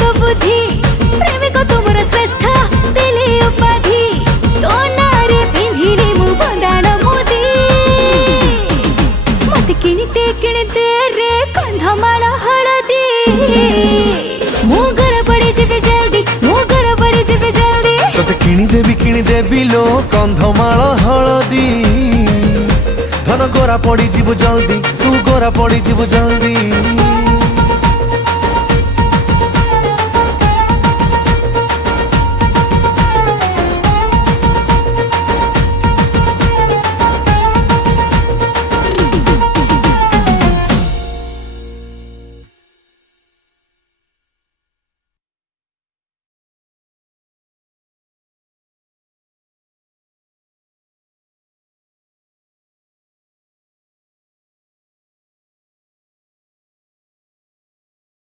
तो बुद्धि प्रेमिक तुमर श्रेष्ठ दिले उपाधि तो नारे पिंधिले मु बंदाण मोदी मत किणते रे कंधमाल हळदी मु घर पड़ी जिबे जल्दी मु घर पड़ी जिबे जल्दी तोते किणी देबी लो कंधमाल हळदी धन गोरा पड़ी जीवु जल्दी तू गोरा पड़ी जीवु जल्दी।